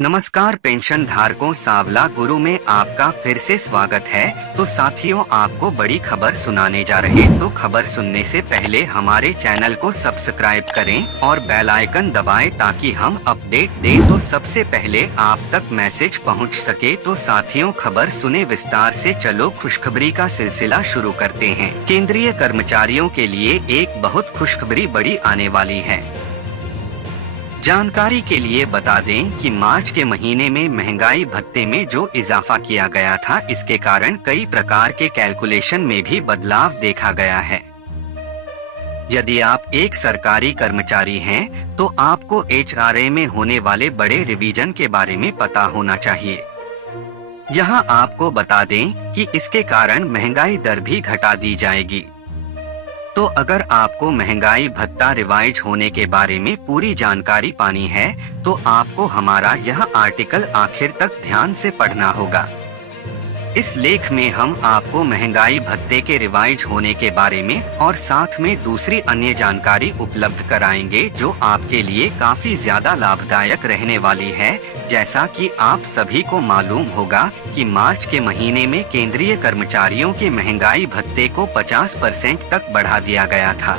नमस्कार पेंशन धारकों, सांवला गुरु में आपका फिर से स्वागत है। तो साथियों, आपको बड़ी खबर सुनाने जा रहे हैं। तो खबर सुनने से पहले हमारे चैनल को सब्सक्राइब करें और बेल आइकन दबाएं ताकि हम अपडेट दें तो सबसे पहले आप तक मैसेज पहुंच सके। तो साथियों, खबर सुने विस्तार से। चलो खुशखबरी का सिलसिला शुरू करते हैं। केंद्रीय कर्मचारियों के लिए एक बहुत खुशखबरी बड़ी आने वाली है। जानकारी के लिए बता दें कि मार्च के महीने में महंगाई भत्ते में जो इजाफा किया गया था, इसके कारण कई प्रकार के कैलकुलेशन में भी बदलाव देखा गया है। यदि आप एक सरकारी कर्मचारी हैं, तो आपको एचआरए में होने वाले बड़े रिवीजन के बारे में पता होना चाहिए। यहाँ आपको बता दें कि इसके कारण महंगाई दर भी घटा दी जाएगी। तो अगर आपको महंगाई भत्ता रिवाइज होने के बारे में पूरी जानकारी पानी है, तो आपको हमारा यह आर्टिकल आखिर तक ध्यान से पढ़ना होगा। इस लेख में हम आपको महंगाई भत्ते के रिवाइज होने के बारे में और साथ में दूसरी अन्य जानकारी उपलब्ध कराएंगे जो आपके लिए काफी ज्यादा लाभदायक रहने वाली है। जैसा कि आप सभी को मालूम होगा कि मार्च के महीने में केंद्रीय कर्मचारियों के महंगाई भत्ते को 50% तक बढ़ा दिया गया था।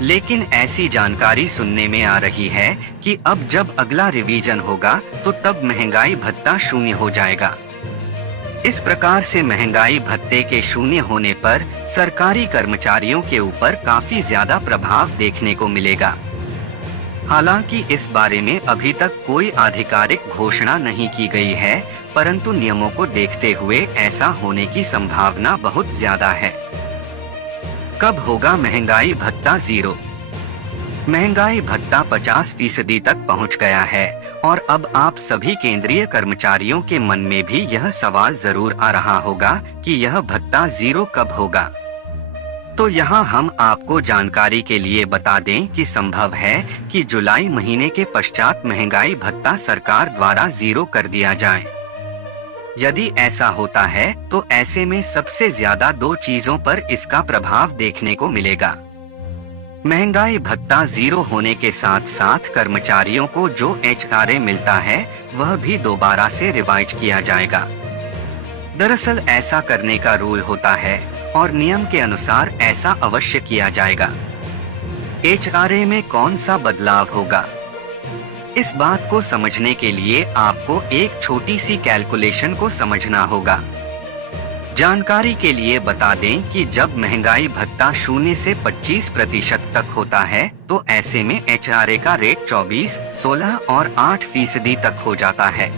लेकिन ऐसी जानकारी सुनने में आ रही है कि अब जब अगला रिवीजन होगा तो तब महंगाई भत्ता शून्य हो जाएगा। इस प्रकार से महंगाई भत्ते के शून्य होने पर सरकारी कर्मचारियों के ऊपर काफी ज्यादा प्रभाव देखने को मिलेगा। हालांकि इस बारे में अभी तक कोई आधिकारिक घोषणा नहीं की गई है, परंतु नियमों को देखते हुए ऐसा होने की संभावना बहुत ज्यादा है। कब होगा महंगाई भत्ता जीरो? महंगाई भत्ता 50% तक पहुंच गया है और अब आप सभी केंद्रीय कर्मचारियों के मन में भी यह सवाल जरूर आ रहा होगा कि यह भत्ता जीरो कब होगा। तो यहाँ हम आपको जानकारी के लिए बता दें कि संभव है कि जुलाई महीने के पश्चात महंगाई भत्ता सरकार द्वारा जीरो कर दिया जाए। यदि ऐसा होता है तो ऐसे में सबसे ज्यादा दो चीजों पर इसका प्रभाव देखने को मिलेगा। महंगाई भत्ता जीरो होने के साथ साथ कर्मचारियों को जो एचआरए मिलता है वह भी दोबारा से रिवाइज किया जाएगा। दरअसल ऐसा करने का रूल होता है और नियम के अनुसार ऐसा अवश्य किया जाएगा। एचआरए में कौन सा बदलाव होगा? इस बात को समझने के लिए आपको एक छोटी सी कैलकुलेशन को समझना होगा। जानकारी के लिए बता दें कि जब महंगाई भत्ता 0 से 25% तक होता है तो ऐसे में एचआरए का रेट 24, 16 और 8% तक हो जाता है।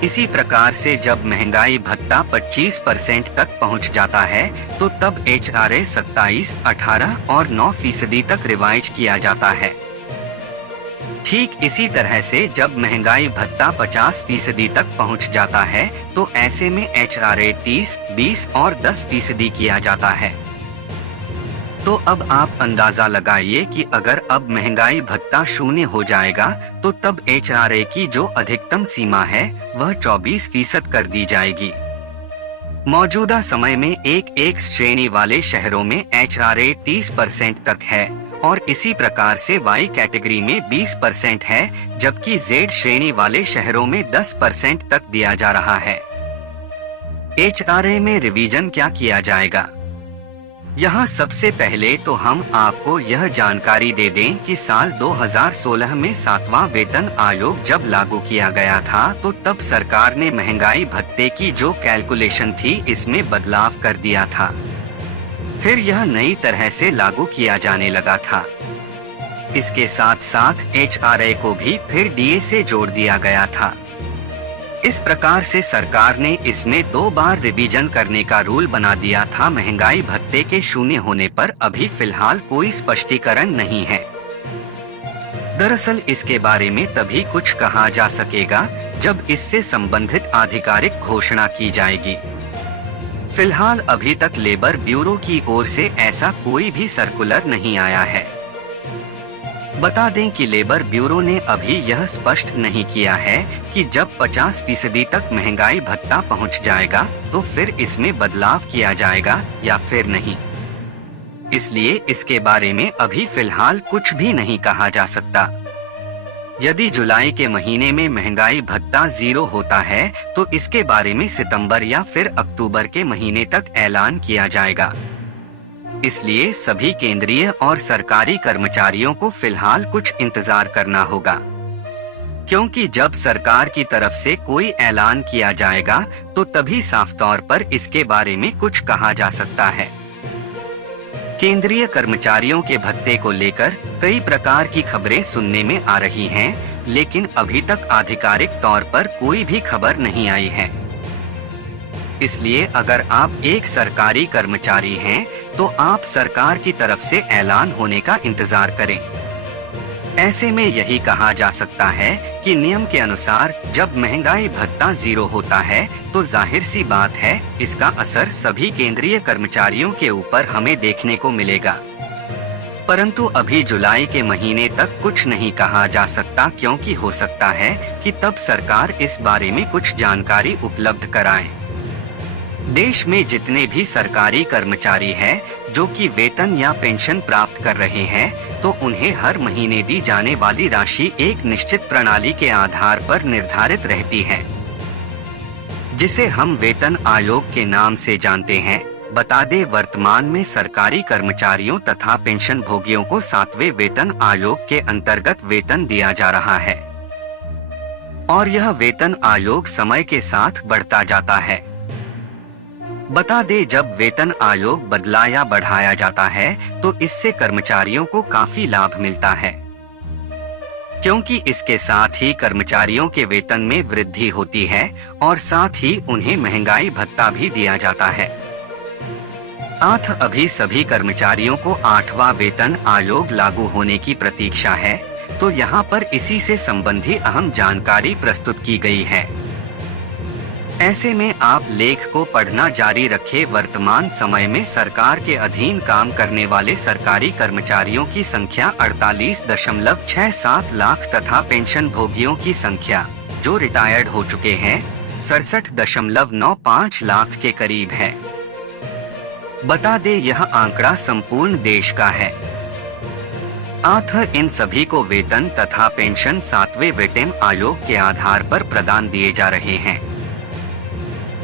इसी प्रकार से जब महंगाई भत्ता 25% तक पहुंच जाता है तो तब एचआरए 27, 18 और 9% तक रिवाइज किया जाता है। ठीक इसी तरह से जब महंगाई भत्ता 50% तक पहुंच जाता है तो ऐसे में एचआरए 30, 20 और 10% किया जाता है। तो अब आप अंदाजा लगाइए कि अगर अब महंगाई भत्ता 0 हो जाएगा तो तब एचआरए की जो अधिकतम सीमा है वह 24% कर दी जाएगी। मौजूदा समय में एक श्रेणी वाले शहरों में एचआरए 30% तक है और इसी प्रकार से वाई कैटेगरी में 20% है, जबकि जेड श्रेणी वाले शहरों में 10% तक दिया जा रहा है। एचआरए में रिवीजन क्या किया जाएगा? यहाँ सबसे पहले तो हम आपको यह जानकारी दे दें कि साल 2016 में 7वां वेतन आयोग जब लागू किया गया था तो तब सरकार ने महंगाई भत्ते की जो कैलकुलेशन थी इसमें बदलाव कर दिया था। फिर यह नई तरह से लागू किया जाने लगा था। इसके साथ साथ एचआरए को भी फिर डीए से जोड़ दिया गया था। इस प्रकार से सरकार ने इसमें 2 बार रिवीजन करने का रूल बना दिया था। महंगाई भत्ते के 0 होने पर अभी फिलहाल कोई स्पष्टीकरण नहीं है। दरअसल इसके बारे में तभी कुछ कहा जा सकेगा जब इससे संबंधित आधिकारिक घोषणा की जाएगी। फिलहाल अभी तक लेबर ब्यूरो की ओर से ऐसा कोई भी सर्कुलर नहीं आया है। बता दें कि लेबर ब्यूरो ने अभी यह स्पष्ट नहीं किया है कि जब 50% तक महंगाई भत्ता पहुंच जाएगा तो फिर इसमें बदलाव किया जाएगा या फिर नहीं। इसलिए इसके बारे में अभी फिलहाल कुछ भी नहीं कहा जा सकता। यदि जुलाई के महीने में महंगाई भत्ता 0 होता है तो इसके बारे में सितंबर या फिर अक्टूबर के महीने तक ऐलान किया जाएगा। इसलिए सभी केंद्रीय और सरकारी कर्मचारियों को फिलहाल कुछ इंतजार करना होगा, क्योंकि जब सरकार की तरफ से कोई ऐलान किया जाएगा तो तभी साफ तौर पर इसके बारे में कुछ कहा जा सकता है। केंद्रीय कर्मचारियों के भत्ते को लेकर कई प्रकार की खबरें सुनने में आ रही हैं, लेकिन अभी तक आधिकारिक तौर पर कोई भी खबर नहीं आई है। इसलिए अगर आप एक सरकारी कर्मचारी हैं, तो आप सरकार की तरफ से ऐलान होने का इंतजार करें। ऐसे में यही कहा जा सकता है कि नियम के अनुसार जब महंगाई भत्ता 0 होता है तो जाहिर सी बात है इसका असर सभी केंद्रीय कर्मचारियों के ऊपर हमें देखने को मिलेगा। परंतु अभी जुलाई के महीने तक कुछ नहीं कहा जा सकता, क्योंकि हो सकता है कि तब सरकार इस बारे में कुछ जानकारी उपलब्ध कराए। देश में जितने भी सरकारी कर्मचारी हैं जो कि वेतन या पेंशन प्राप्त कर रहे हैं, तो उन्हें हर महीने दी जाने वाली राशि एक निश्चित प्रणाली के आधार पर निर्धारित रहती है, जिसे हम वेतन आयोग के नाम से जानते हैं। बता दें, वर्तमान में सरकारी कर्मचारियों तथा पेंशन भोगियों को 7वें वेतन आयोग के अंतर्गत वेतन दिया जा रहा है और यह वेतन आयोग समय के साथ बढ़ता जाता है। बता दे, जब वेतन आयोग बदला या बढ़ाया जाता है तो इससे कर्मचारियों को काफी लाभ मिलता है, क्योंकि इसके साथ ही कर्मचारियों के वेतन में वृद्धि होती है और साथ ही उन्हें महंगाई भत्ता भी दिया जाता है। अभी सभी कर्मचारियों को 8वां वेतन आयोग लागू होने की प्रतीक्षा है, तो यहाँ पर इसी से संबंधी अहम जानकारी प्रस्तुत की गई है। ऐसे में आप लेख को पढ़ना जारी रखें। वर्तमान समय में सरकार के अधीन काम करने वाले सरकारी कर्मचारियों की संख्या 48.67 लाख तथा पेंशन भोगियों की संख्या जो रिटायर्ड हो चुके हैं 67.95 लाख के करीब है। बता दे, यह आंकड़ा संपूर्ण देश का है। इन सभी को वेतन तथा पेंशन 7वें वेतन आयोग के आधार पर प्रदान दिए जा रहे हैं।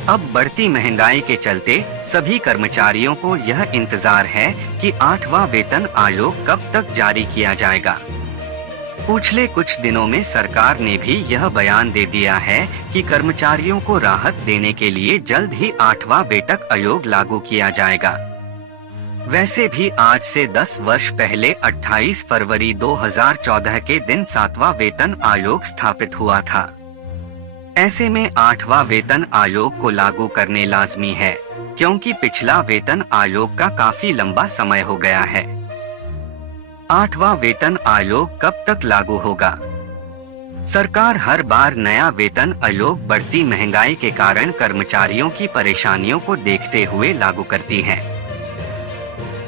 अब बढ़ती महंगाई के चलते सभी कर्मचारियों को यह इंतजार है कि 8वां वेतन आयोग कब तक जारी किया जाएगा। पिछले कुछ दिनों में सरकार ने भी यह बयान दे दिया है कि कर्मचारियों को राहत देने के लिए जल्द ही 8वां वेतन आयोग लागू किया जाएगा। वैसे भी आज से 10 वर्ष पहले 28 फरवरी 2014 के दिन 7वां वेतन आयोग स्थापित हुआ था। ऐसे में 8वां वेतन आयोग को लागू करने लाजमी है, क्योंकि पिछला वेतन आयोग का काफी लंबा समय हो गया है। 8वां वेतन आयोग कब तक लागू होगा? सरकार हर बार नया वेतन आयोग बढ़ती महंगाई के कारण कर्मचारियों की परेशानियों को देखते हुए लागू करती है।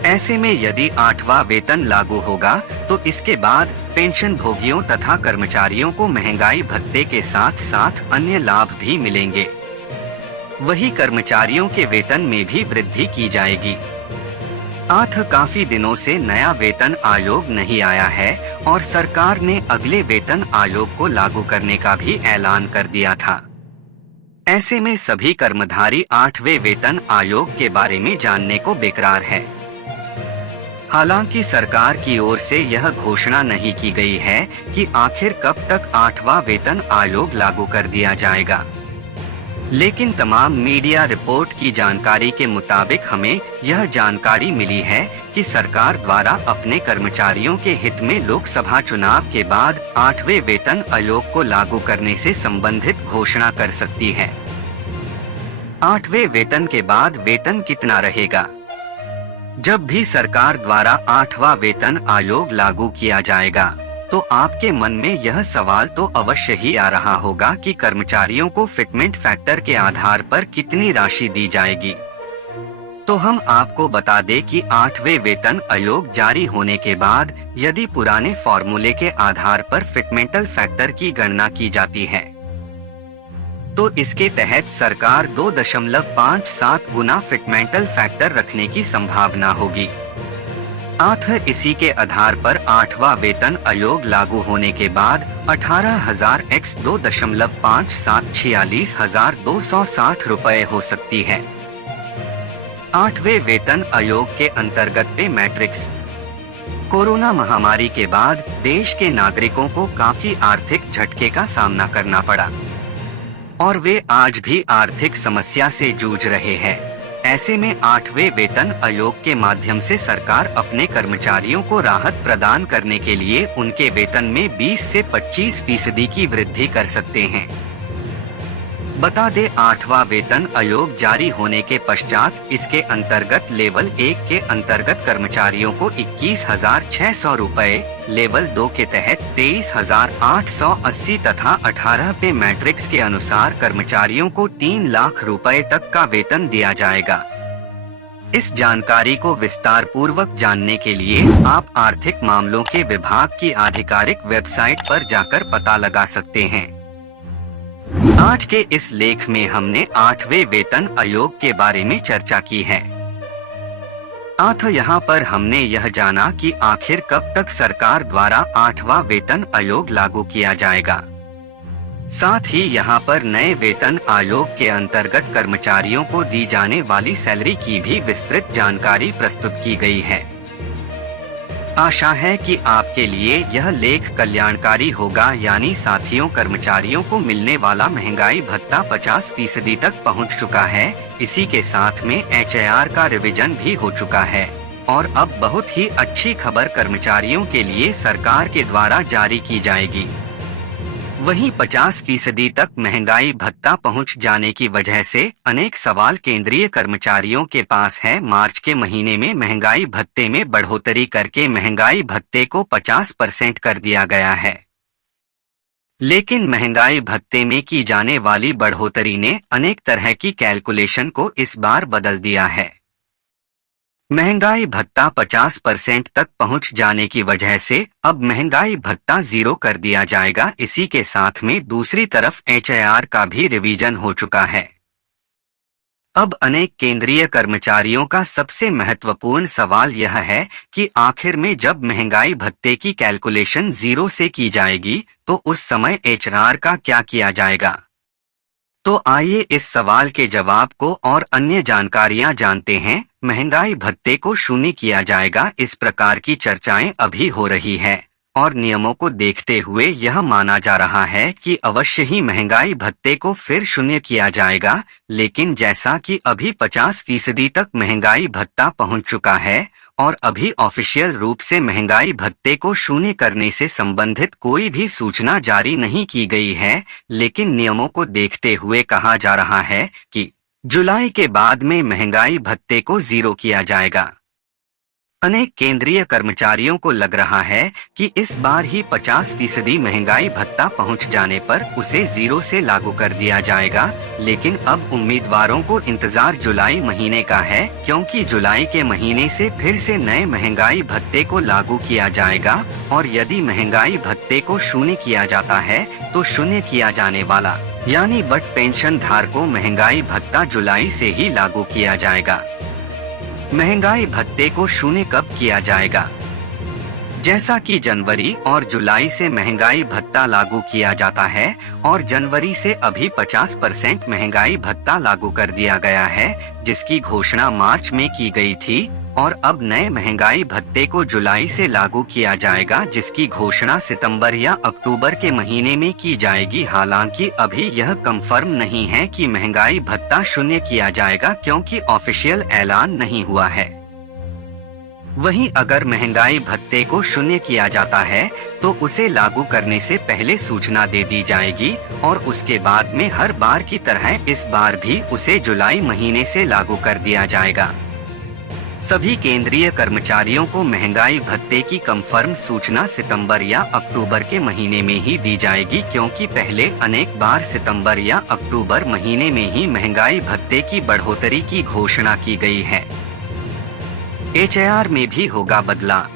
ऐसे में यदि 8वां वेतन लागू होगा तो इसके बाद पेंशन भोगियों तथा कर्मचारियों को महंगाई भत्ते के साथ साथ अन्य लाभ भी मिलेंगे। वही कर्मचारियों के वेतन में भी वृद्धि की जाएगी। काफी दिनों से नया वेतन आयोग नहीं आया है और सरकार ने अगले वेतन आयोग को लागू करने का भी ऐलान कर दिया था। ऐसे में सभी कर्मधारी 8वें वेतन आयोग के बारे में जानने को बेकरार है। हालांकि सरकार की ओर से यह घोषणा नहीं की गई है कि आखिर कब तक 8वां वेतन आयोग लागू कर दिया जाएगा, लेकिन तमाम मीडिया रिपोर्ट की जानकारी के मुताबिक हमें यह जानकारी मिली है कि सरकार द्वारा अपने कर्मचारियों के हित में लोकसभा चुनाव के बाद 8वें वेतन आयोग को लागू करने से संबंधित घोषणा कर सकती है। 8वें वेतन के बाद वेतन कितना रहेगा? जब भी सरकार द्वारा 8वां वेतन आयोग लागू किया जाएगा तो आपके मन में यह सवाल तो अवश्य ही आ रहा होगा कि कर्मचारियों को फिटमेंट फैक्टर के आधार पर कितनी राशि दी जाएगी। तो हम आपको बता दें कि 8वें वेतन आयोग जारी होने के बाद यदि पुराने फॉर्मूले के आधार पर फिटमेंटल फैक्टर की गणना की जाती है तो इसके तहत सरकार 2.57 गुना फिटमेंटल फैक्टर रखने की संभावना होगी। आखिर इसी के आधार पर 8वां वेतन आयोग लागू होने के बाद 18,000 x 2.57 46,260 रुपए हो सकती है। 8वें वेतन आयोग के अंतर्गत पे मैट्रिक्स। कोरोना महामारी के बाद देश के नागरिकों को काफी आर्थिक झटके का सामना करना पड़ा और वे आज भी आर्थिक समस्या से जूझ रहे हैं। ऐसे में 8वें वेतन आयोग के माध्यम से सरकार अपने कर्मचारियों को राहत प्रदान करने के लिए उनके वेतन में 20 से 25% की वृद्धि कर सकते हैं। बता दें 8वां वेतन आयोग जारी होने के पश्चात इसके अंतर्गत लेवल 1 के अंतर्गत कर्मचारियों को 21,600 रुपए, लेवल 2 के तहत 23,880 तथा 18 पे मैट्रिक्स के अनुसार कर्मचारियों को 3 लाख रुपए तक का वेतन दिया जाएगा। इस जानकारी को विस्तार पूर्वक जानने के लिए आप आर्थिक मामलों के विभाग की आधिकारिक वेबसाइट पर जाकर पता लगा सकते हैं। आज के इस लेख में हमने 8वें वेतन आयोग के बारे में चर्चा की है। यहाँ पर हमने यह जाना कि आखिर कब तक सरकार द्वारा 8वां वेतन आयोग लागू किया जाएगा। साथ ही यहाँ पर नए वेतन आयोग के अंतर्गत कर्मचारियों को दी जाने वाली सैलरी की भी विस्तृत जानकारी प्रस्तुत की गई है। आशा है कि आपके लिए यह लेख कल्याणकारी होगा। यानी साथियों, कर्मचारियों को मिलने वाला महंगाई भत्ता 50% तक पहुंच चुका है। इसी के साथ में HAR का रिवीजन भी हो चुका है और अब बहुत ही अच्छी खबर कर्मचारियों के लिए सरकार के द्वारा जारी की जाएगी। वहीं 50% तक महंगाई भत्ता पहुंच जाने की वजह से अनेक सवाल केंद्रीय कर्मचारियों के पास है। मार्च के महीने में महंगाई भत्ते में बढ़ोतरी करके महंगाई भत्ते को 50% कर दिया गया है, लेकिन महंगाई भत्ते में की जाने वाली बढ़ोतरी ने अनेक तरह की कैलकुलेशन को इस बार बदल दिया है। महंगाई भत्ता 50% तक पहुंच जाने की वजह से अब महंगाई भत्ता 0 कर दिया जाएगा। इसी के साथ में दूसरी तरफ HAR का भी रिवीजन हो चुका है। अब अनेक केंद्रीय कर्मचारियों का सबसे महत्वपूर्ण सवाल यह है कि आखिर में जब महंगाई भत्ते की कैलकुलेशन 0 से की जाएगी तो उस समय HAR का क्या किया जाएगा। तो आइए इस सवाल के जवाब को और अन्य जानकारियां जानते हैं। महंगाई भत्ते को शून्य किया जाएगा, इस प्रकार की चर्चाएं अभी हो रही है और नियमों को देखते हुए यह माना जा रहा है कि अवश्य ही महंगाई भत्ते को फिर शून्य किया जाएगा। लेकिन जैसा कि अभी 50% तक महंगाई भत्ता पहुंच चुका है और अभी ऑफिशियल रूप से महंगाई भत्ते को शून्य करने से संबंधित कोई भी सूचना जारी नहीं की गई है, लेकिन नियमों को देखते हुए कहा जा रहा है कि जुलाई के बाद में महंगाई भत्ते को 0 किया जाएगा। अनेक केंद्रीय कर्मचारियों को लग रहा है कि इस बार ही 50% महंगाई भत्ता पहुंच जाने पर उसे 0 से लागू कर दिया जाएगा। लेकिन अब उम्मीदवारों को इंतजार जुलाई महीने का है, क्योंकि जुलाई के महीने से फिर से नए महंगाई भत्ते को लागू किया जाएगा और यदि महंगाई भत्ते को शून्य किया जाता है तो शून्य किया जाने वाला यानी बट पेंशन धारकों महंगाई भत्ता जुलाई से ही लागू किया जाएगा। महंगाई भत्ते को शून्य कब किया जाएगा? जैसा कि जनवरी और जुलाई से महंगाई भत्ता लागू किया जाता है और जनवरी से अभी 50% महंगाई भत्ता लागू कर दिया गया है, जिसकी घोषणा मार्च में की गई थी और अब नए महंगाई भत्ते को जुलाई से लागू किया जाएगा, जिसकी घोषणा सितंबर या अक्टूबर के महीने में की जाएगी। हालांकि अभी यह कंफर्म नहीं है कि महंगाई भत्ता शून्य किया जाएगा, क्योंकि ऑफिशियल ऐलान नहीं हुआ है। वहीं अगर महंगाई भत्ते को शून्य किया जाता है तो उसे लागू करने से पहले सूचना दे दी जाएगी और उसके बाद में हर बार की तरह इस बार भी उसे जुलाई महीने से लागू कर दिया जाएगा। सभी केंद्रीय कर्मचारियों को महंगाई भत्ते की कंफर्म सूचना सितंबर या अक्टूबर के महीने में ही दी जाएगी, क्योंकि पहले अनेक बार सितंबर या अक्टूबर महीने में ही महंगाई भत्ते की बढ़ोतरी की घोषणा की गई है। HAR में भी होगा बदलाव।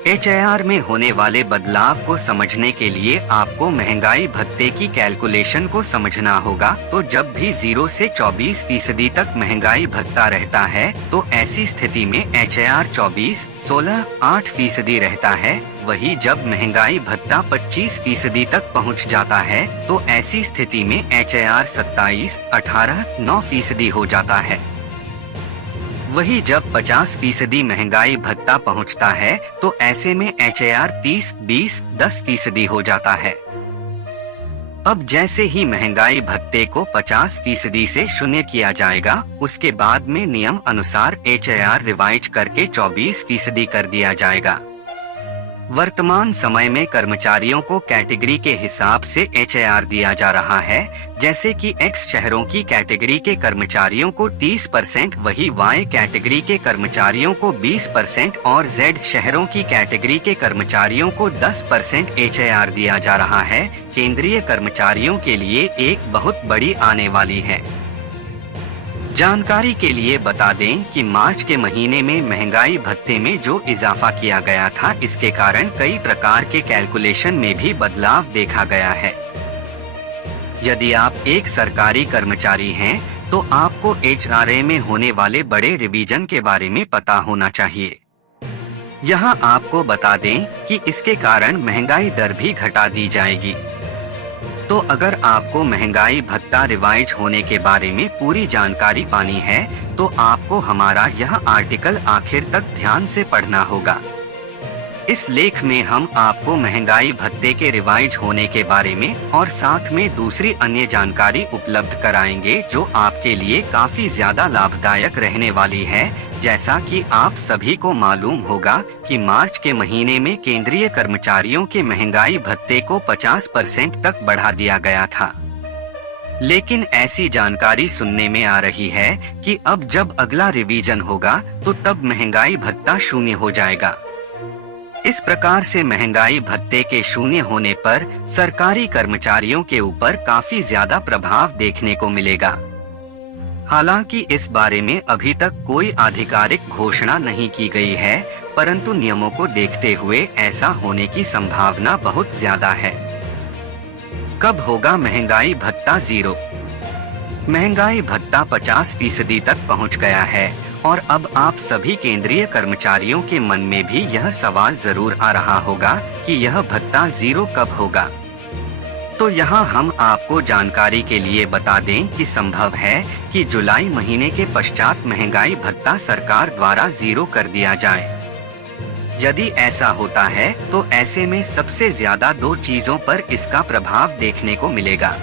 HIR में होने वाले बदलाव को समझने के लिए आपको महंगाई भत्ते की कैलकुलेशन को समझना होगा। तो जब भी 0 से 24% तक महंगाई भत्ता रहता है तो ऐसी स्थिति में HIR 24.16% रहता है। वही जब महंगाई भत्ता 25% तक पहुंच जाता है तो ऐसी स्थिति में HIR 27.18% हो जाता है। वही जब 50% महंगाई भत्ता पहुंचता है तो ऐसे में HIR 30.20.10% हो जाता है। अब जैसे ही महंगाई भत्ते को 50% से शून्य किया जाएगा, उसके बाद में नियम अनुसार HIR रिवाइज करके 24% कर दिया जाएगा। वर्तमान समय में कर्मचारियों को कैटेगरी के हिसाब से HIR दिया जा रहा है, जैसे कि X शहरों की कैटेगरी के कर्मचारियों को 30%, वही Y कैटेगरी के कर्मचारियों को 20% और Z शहरों की कैटेगरी के कर्मचारियों को 10% HIR दिया जा रहा है। केंद्रीय कर्मचारियों के लिए एक बहुत बड़ी आने वाली है। जानकारी के लिए बता दें कि मार्च के महीने में महंगाई भत्ते में जो इजाफा किया गया था, इसके कारण कई प्रकार के कैलकुलेशन में भी बदलाव देखा गया है। यदि आप एक सरकारी कर्मचारी हैं, तो आपको HRA में होने वाले बड़े रिवीजन के बारे में पता होना चाहिए। यहाँ आपको बता दें कि इसके कारण महंगाई दर भी घटा दी जाएगी। तो अगर आपको महंगाई भत्ता रिवाइज होने के बारे में पूरी जानकारी पानी है तो आपको हमारा यह आर्टिकल आखिर तक ध्यान से पढ़ना होगा। इस लेख में हम आपको महंगाई भत्ते के रिवाइज होने के बारे में और साथ में दूसरी अन्य जानकारी उपलब्ध कराएंगे जो आपके लिए काफी ज्यादा लाभदायक रहने वाली है। जैसा कि आप सभी को मालूम होगा कि मार्च के महीने में केंद्रीय कर्मचारियों के महंगाई भत्ते को 50% तक बढ़ा दिया गया था, लेकिन ऐसी जानकारी सुनने में आ रही है कि अब जब अगला रिवीजन होगा तो तब महंगाई भत्ता शून्य हो जाएगा। इस प्रकार से महंगाई भत्ते के शून्य होने पर सरकारी कर्मचारियों के ऊपर काफी ज्यादा प्रभाव देखने को मिलेगा। हालांकि इस बारे में अभी तक कोई आधिकारिक घोषणा नहीं की गई है, परंतु नियमों को देखते हुए ऐसा होने की संभावना बहुत ज्यादा है। कब होगा महंगाई भत्ता 0? महंगाई भत्ता 50% तक पहुंच गया है और अब आप सभी केंद्रीय कर्मचारियों के मन में भी यह सवाल जरूर आ रहा होगा कि यह भत्ता 0 कब होगा। तो यहाँ हम आपको जानकारी के लिए बता दें कि संभव है कि जुलाई महीने के पश्चात महंगाई भत्ता सरकार द्वारा 0 कर दिया जाए। यदि ऐसा होता है तो ऐसे में सबसे ज्यादा 2 चीजों पर इसका प्रभाव देखने को मिलेगा।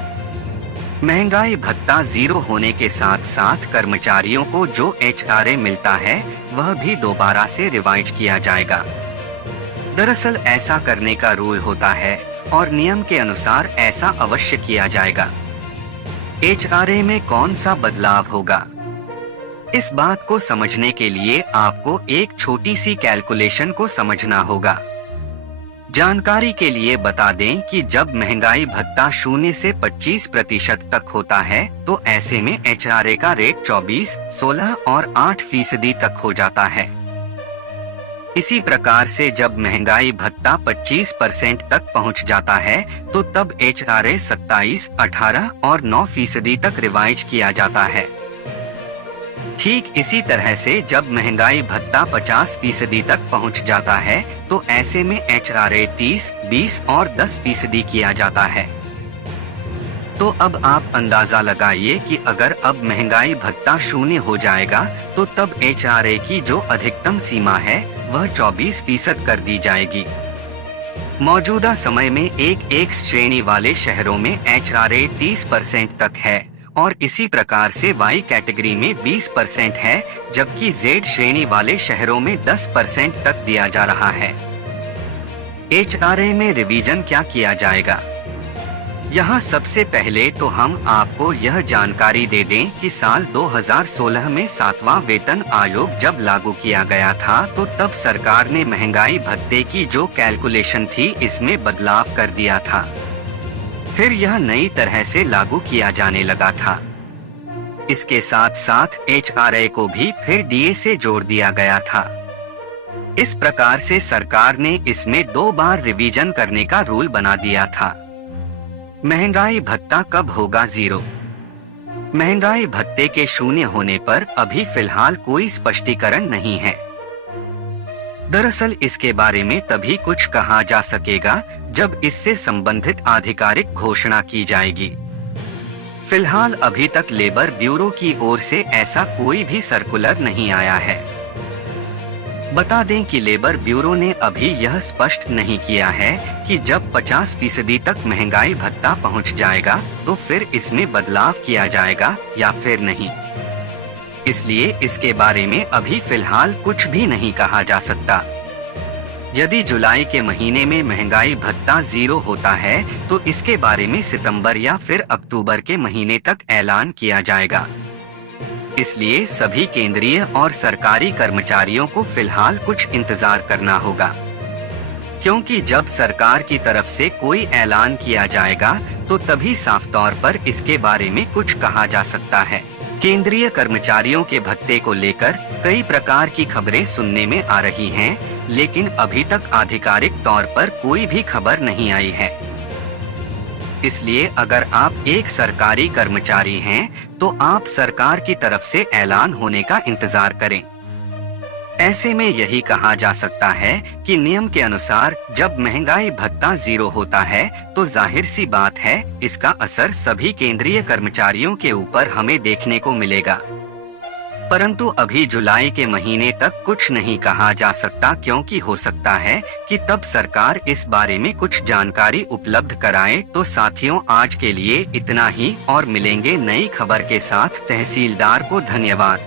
महंगाई भत्ता 0 होने के साथ साथ कर्मचारियों को जो HRA मिलता है वह भी दोबारा से रिवाइज किया जाएगा। दरअसल ऐसा करने का रूल होता है और नियम के अनुसार ऐसा अवश्य किया जाएगा। HRA में कौन सा बदलाव होगा? इस बात को समझने के लिए आपको एक छोटी सी कैलकुलेशन को समझना होगा। जानकारी के लिए बता दें कि जब महंगाई भत्ता 0 से 25% तक होता है तो ऐसे में HRA का रेट 24, 16 और 8% तक हो जाता है। इसी प्रकार से जब महंगाई भत्ता 25% तक पहुंच जाता है तो तब HRA 27, 18 और 9% तक रिवाइज किया जाता है। ठीक इसी तरह से जब महंगाई भत्ता 50% तक पहुंच जाता है तो ऐसे में HRA 30, 20 और 10% किया जाता है। तो अब आप अंदाजा लगाइए कि अगर अब महंगाई भत्ता 0 हो जाएगा तो तब HRA की जो अधिकतम सीमा है वह 24% कर दी जाएगी। मौजूदा समय में एक श्रेणी वाले शहरों में HRA 30% तक है और इसी प्रकार से Y कैटेगरी में 20% है, जबकि Z श्रेणी वाले शहरों में 10% तक दिया जा रहा है। HRA में रिवीजन क्या किया जाएगा? यहाँ सबसे पहले तो हम आपको यह जानकारी दे दें कि साल 2016 में 7वां वेतन आयोग जब लागू किया गया था तो तब सरकार ने महंगाई भत्ते की जो कैलकुलेशन थी इसमें बदलाव कर दिया था। फिर यह नई तरह से लागू किया जाने लगा था। इसके साथ साथ HRA को भी फिर DA से जोड़ दिया गया था। इस प्रकार से सरकार ने इसमें 2 बार रिवीजन करने का रूल बना दिया था। महंगाई भत्ता कब होगा 0? महंगाई भत्ते के शून्य होने पर अभी फिलहाल कोई स्पष्टीकरण नहीं है। दरअसल इसके बारे में तभी कुछ कहा जा सकेगा जब इससे संबंधित आधिकारिक घोषणा की जाएगी। फिलहाल अभी तक लेबर ब्यूरो की ओर से ऐसा कोई भी सर्कुलर नहीं आया है। बता दें कि लेबर ब्यूरो ने अभी यह स्पष्ट नहीं किया है कि जब 50% तक महंगाई भत्ता पहुंच जाएगा तो फिर इसमें बदलाव किया जाएगा या फिर नहीं। इसलिए इसके बारे में अभी फिलहाल कुछ भी नहीं कहा जा सकता। यदि जुलाई के महीने में महंगाई भत्ता 0 होता है तो इसके बारे में सितंबर या फिर अक्टूबर के महीने तक ऐलान किया जाएगा। इसलिए सभी केंद्रीय और सरकारी कर्मचारियों को फिलहाल कुछ इंतजार करना होगा, क्योंकि जब सरकार की तरफ से कोई ऐलान किया जाएगा तो तभी साफ तौर पर इसके बारे में कुछ कहा जा सकता है। केंद्रीय कर्मचारियों के भत्ते को लेकर कई प्रकार की खबरें सुनने में आ रही हैं, लेकिन अभी तक आधिकारिक तौर पर कोई भी खबर नहीं आई है। इसलिए अगर आप एक सरकारी कर्मचारी हैं, तो आप सरकार की तरफ से ऐलान होने का इंतजार करें। ऐसे में यही कहा जा सकता है कि नियम के अनुसार जब महंगाई भत्ता 0 होता है तो जाहिर सी बात है इसका असर सभी केंद्रीय कर्मचारियों के ऊपर हमें देखने को मिलेगा। परंतु अभी जुलाई के महीने तक कुछ नहीं कहा जा सकता, क्योंकि हो सकता है कि तब सरकार इस बारे में कुछ जानकारी उपलब्ध कराए। तो साथियों, आज के लिए इतना ही और मिलेंगे नई खबर के साथ। तहसीलदार को धन्यवाद।